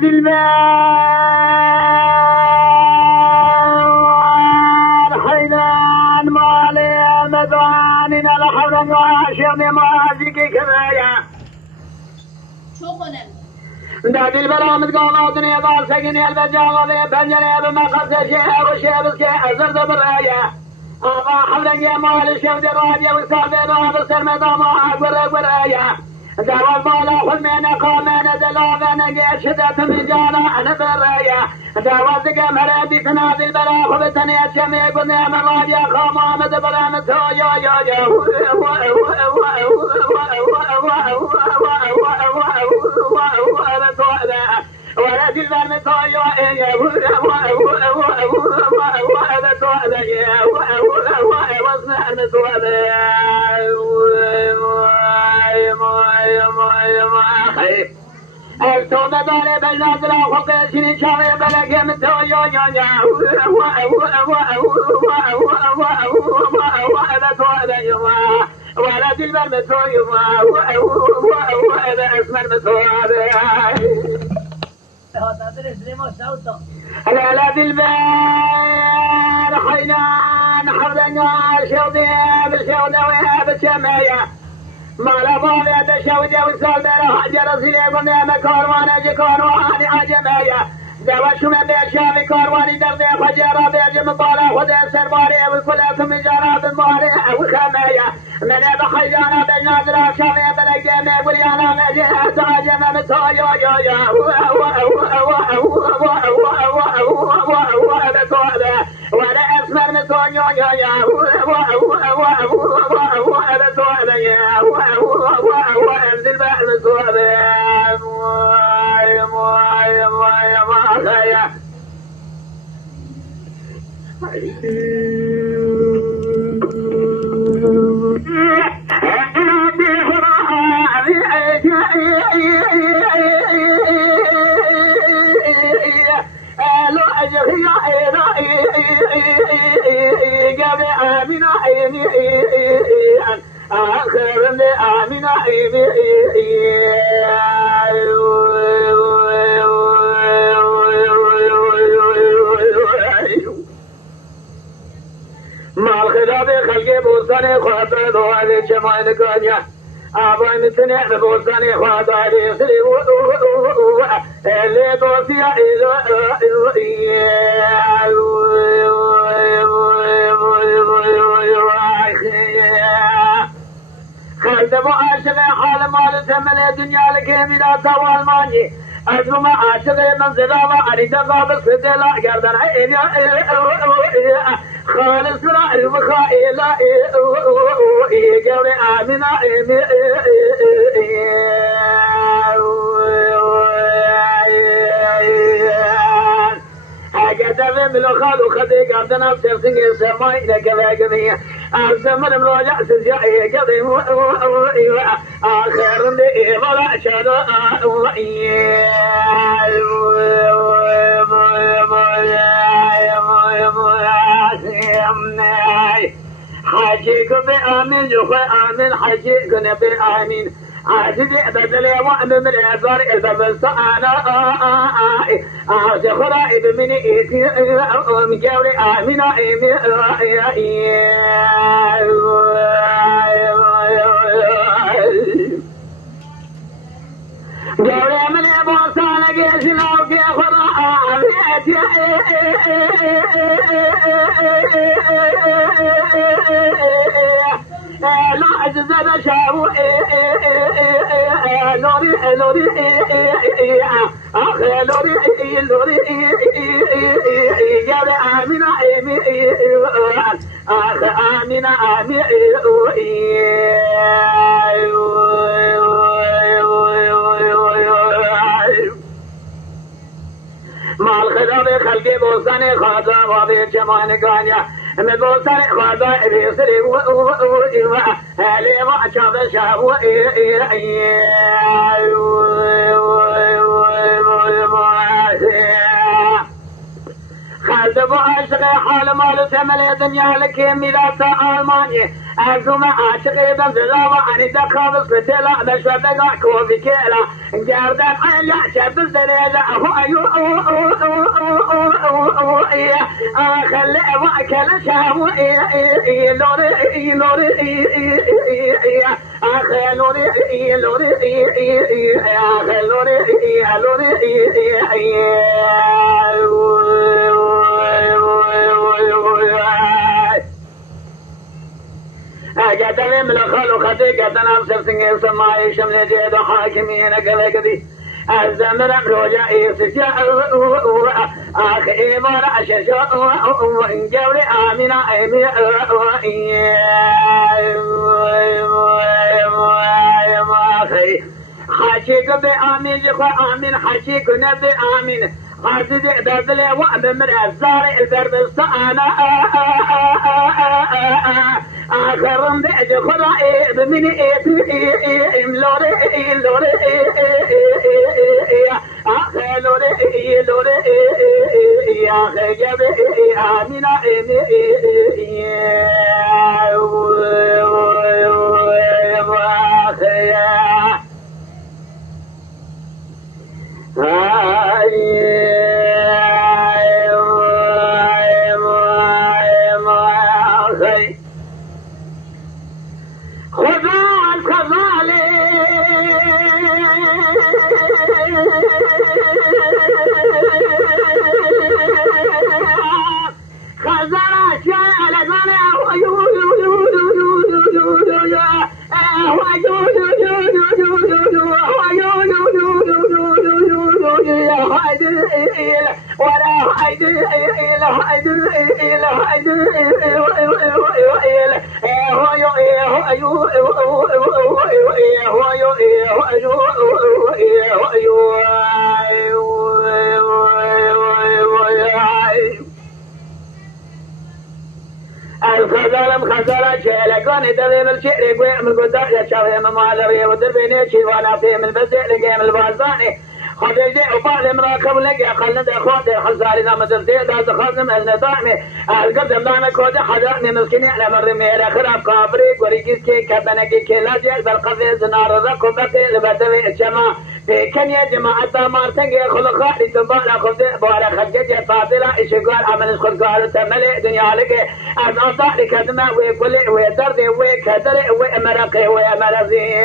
بالبال حينان مالي مدوانين الحرم وعاشرني مازيك كذايا دادي البرامج قاماتني بار سكني البجاغة بنجني بمقصد شيء وشيء بسكي أزرد برايا أما حولك يا مال الشمس الرادية والسابق باب السرمة ما أكبر آية دعوة البالا حلمين قامين دلابين قيد شدة مجانا أنا برايا دعوة ذكا مرادي تنادي البلا خبتني الشمي قد نعم الرادية خامامة برامة يا ولد المرمى التوبة داري بالنازل أخوك سنين شاري بلقي من تويو ولد المرمى اسم لا بالبال حينان حرنا الشوذية بالشوذوية بالشمية ما لا بالي الشوذية والسلبة حجر رسيلي قلنا مكاروان جكارواني عجمية زوجت من بيشافي كارواني دردي حجر بيجم طالع خذ سرباري وكل اسم جارات الماري وخمية من بخيجانا بالنازل شافي بلقيمي وليانا مجيئة عجمة متايا ولا اسمر متايا وانزل بقى ما الخلاف خلقي بوصاني خاطر دوالي جمال قانيا أبوي متنع بوصاني خاطر يسري اللي توصي خالد معاشر حال مال تمل الدنيا لكاملة سوال ماني أجل معاشر منزلا وعريد قابل صدلا قردن عيني خالص لا البخائل جوري آمنا هكذا من الخالو خدي قردنا بسرسنج السماء لكذا الزمن مراجع سجائي قديم آخر لي ولا شراء حاجيك بآمين جوخي آمين حاجيك بآمين عزيزي بدل وعد من العذار إذا بس أنا أخرى بمني إيتي مجاوري آمنا جاوري من أبو صالح يسلوك يا خرى لا أجزل شاو لوري أخي لوري يا آمنا أخي آمنا ما الخلاف خلقي بوصاني خاطر وابي جمان قانيا من بوصاني خاطر بيصري هلي ما شاف شاف أزبو عاشقي حال مال تملي دنيا لك ميراث ألماني أزوم عاشقي بمزلاوة عن دخابس بتلا بشوفك كوفي كيلا جاردان عيا شبز دريزة خلي وأكل شامو لوري لوري أخي لوري لوري أخي لوري قدر من الخلق قدنا بسرسنج سماي شمل جيد حاكمين قلقدي الزمن رجائي سجاء أخي مرا شجاء جوري آمنا أخي حاشيك بآمين جخوا آمين حاشيك نبي آمين حاسد بدلي وأمر الزاري البردستان آخرم بيج خرائي بمني لوري لوري آخر لوري لوري آخر جبي آمنا خزالة شيلقوني دبي بالشعر ويعمل قداء شاوي ممالري ودربيني شيوانا في من بزيع لقيم البازاني خذ يجي وبعد مراكب لقي خلد اخواتي خزالي نام درتي داز خازم النظامي القدم لانا كود حداني مسكيني على مرمي خراب كابريك وريكيس كي كبنكي كي لاجي بالقفيز نار الركوبتي لبدوي الجماع في كنيا جماعة مارتنجي خلقاتي تبالا خذ بوالا خجيجي فاضلة إشقال عمل خلقال تملي دنيا لك أصاصا لكدمة ويقولي ويدردي ويكدري ويمرقي ويمرزي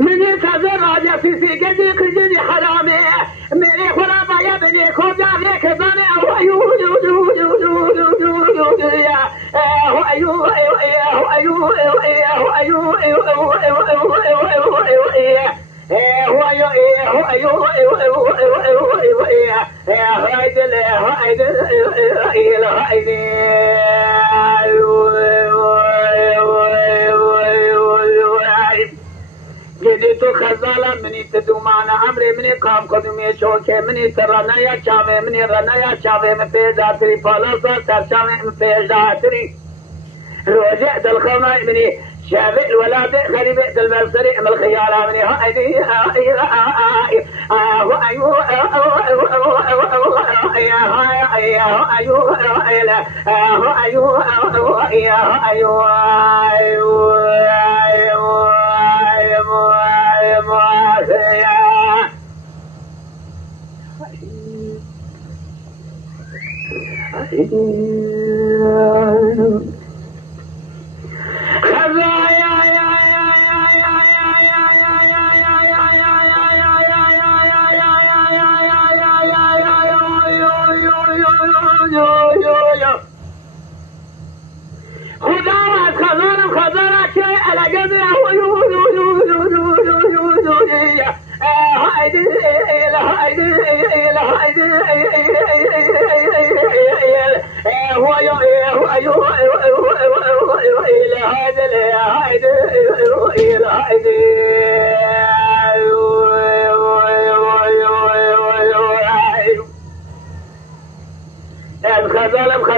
من يتذر راجع في سيقدي قجدي حرامي مني خلابا يبني خدا غيك بني جدي تو خزالة مني تدومانا عمري مني قام قدمي شوكي مني ترانا يا شامي مني رانا يا شامي من بيجاتري فالاسا ترشامي من بيجاتري روجع دلخونا مني شافي الولاد غريب المرسري من الخيالة مني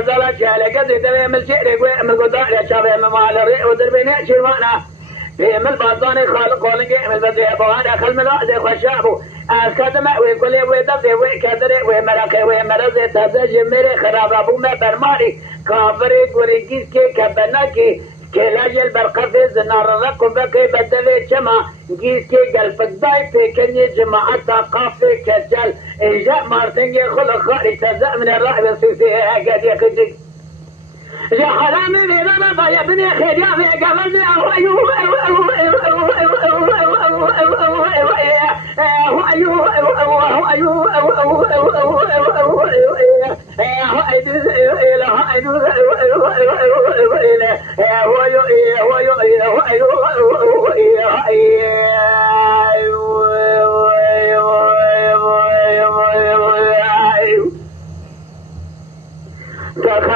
خزالة شالة قد يدري من الشعر من قداء شابه ممال الرئ ودربيني شيوانا مل بازاني خالق قولنجي مل بزي بوان أخل ملا زي خشابو أسكدما ويقولي ويدب ويكدري ويمرقي ويمرزي تزج ميري خراب أبو ما برماري كافري وريكيس كي كبناكي كلاج البرقفي زنار ركو بكي بدلي جمع جيس كي قلبك داي في كني جماعة ثقافي كجل إجاء مارتنجي خلق خالي تزأ من الرأي السوسي قد يكجك يا حرامي لنا بايا بني خيريا في قبلني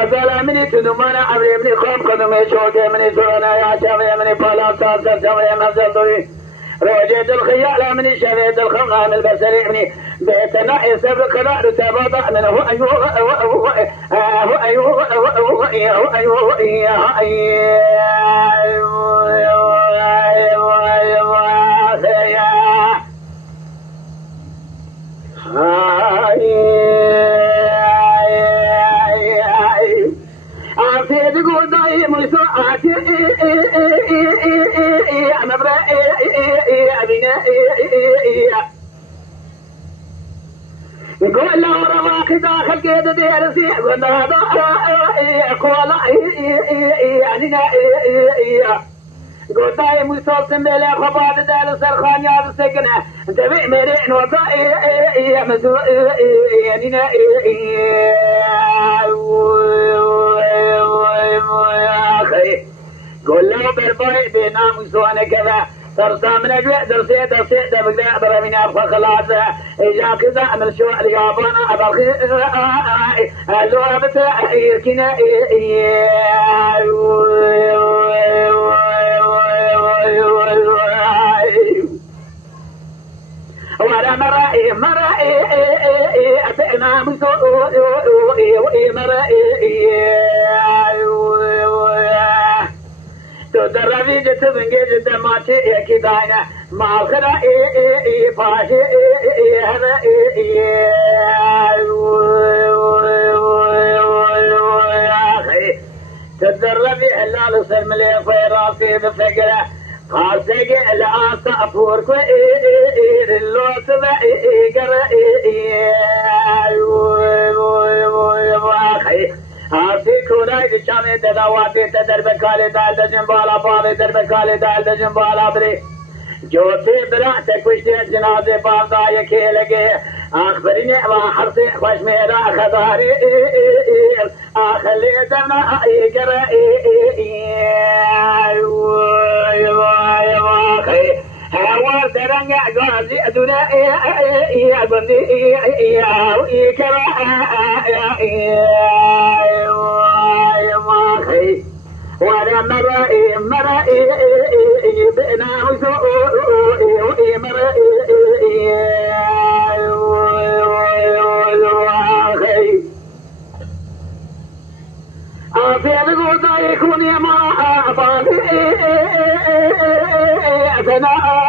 خزال مني تدمنا أبري مني خام قدمي شوكي مني سرانا يا شافي مني بالا ساسر شافي مزل دوي روجيت الخيال مني شفيت الخمام البصري مني بيتنا يسبر قرار تباطأ من هو يقول له رواك داخل كيد ديرسي قلنا هذا قولا يعني قلت داي مسلسل بلا خبات دال سرخان يا السكنة تبي مرين وضع مسو يعني قل له برباي بينا مسوانا كذا ترسى من أجواء درسي دبقنا برمين أبقى خلاص إجا كذا عمل شو اليابانا أبقى اللو أبتا يركنا ولا مرائي أبقنا مسوء مرائي تدربي جتبنجي جتماتي يكيدانا ما خلا فاشي هذا تدربي هلال سرملي فيراسي بفقره خاصك الآن أفورك اللوت آسی کونای دچانه دلواتی تدر بکالی دال دجن بالا پاوی در بکالی دال دجن بالا بری جوتی برا تکوشتی جنازه پاودا یکی لگه آخرین و حرسی خوش میرا خداری آخلی دمنا ایگر هوا سرنگ غازی ادونا بندی ایکرا وانا مرائي بنا وسوء مرائي أفيد غوطا يكون يما أفادي أثناء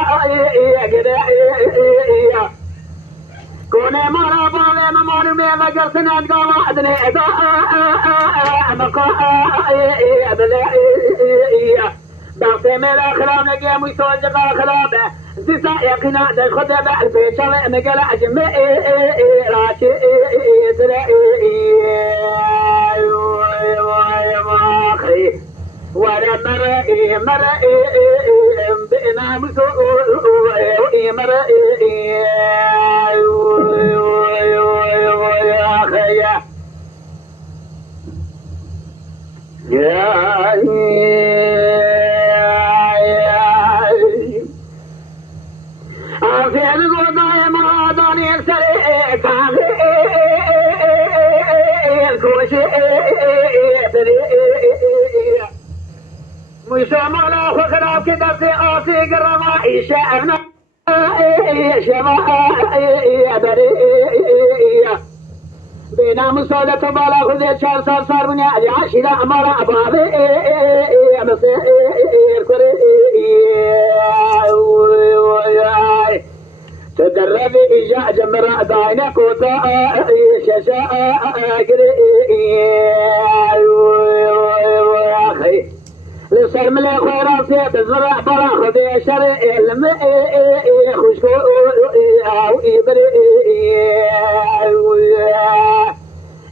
كوني مرا بالي ممانو ميلا قرسنا قاما أدني إذا مقا أدلي بغسي ميلا خراب لقيا ميسوج با خراب زيسا يقنا دل خدا بألفي شوي مقلا أجمي راشي دلي ولا مرئي بإنا مسوء مرئي في الغضاء ما داني السريع الكوشي مشامل خخراب كده في آسي قرما إشعرنا شما بريئة بينا مسودة بالا خذي شار صار صار بني عشرة أمارا أبابي مسير كري تدرب إجا جمرة داينك وطاء ششاء أخي لسرم لي خيراتي بزرع برا خذي شري الماء خشكو أو إبري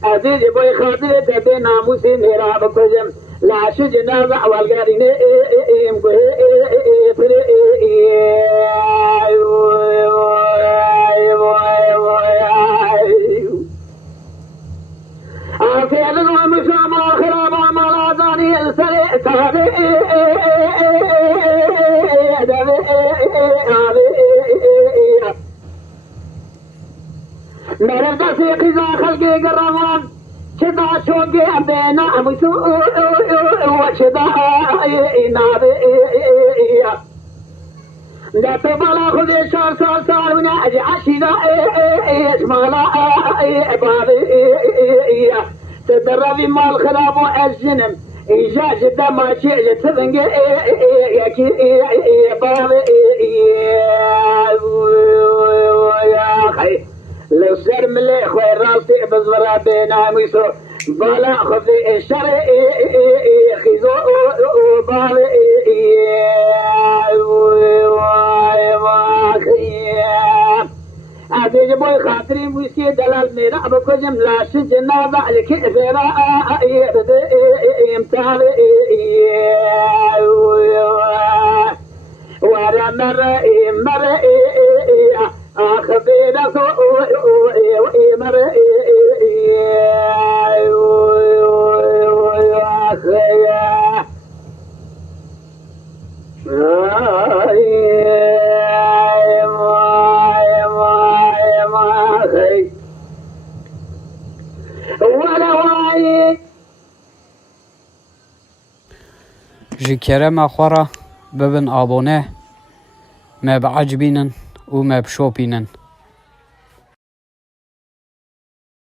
عزيز بوي خاطري تبي ناموسي نيراب كجم لا شجنا بعوال قارين أفعل ومشام آخر ما لا داني السريع تابي مرد بسيقي ذا خلقي قرمان شدا شوقي بينا مسو وشدا نابي لا تبلا خذي شار صار صار ونعجي عشيدا اسمالا بابي تدربي مال خراب والجنم إيجا جدا ما شيء تبنجي يكي بابي يا خي لو سر ملي خوي راسي بزرا بينا ميسو بالا خذي الشر خيزو بالي عزيز بوي خاطري موسي دلال ميرا بكجم لاش جنابة لك فيرا امتاري ورا مرئي أخبينا مرئي جي كرم أخورا ببن آبونه ما بعجبينن وما بشوبينن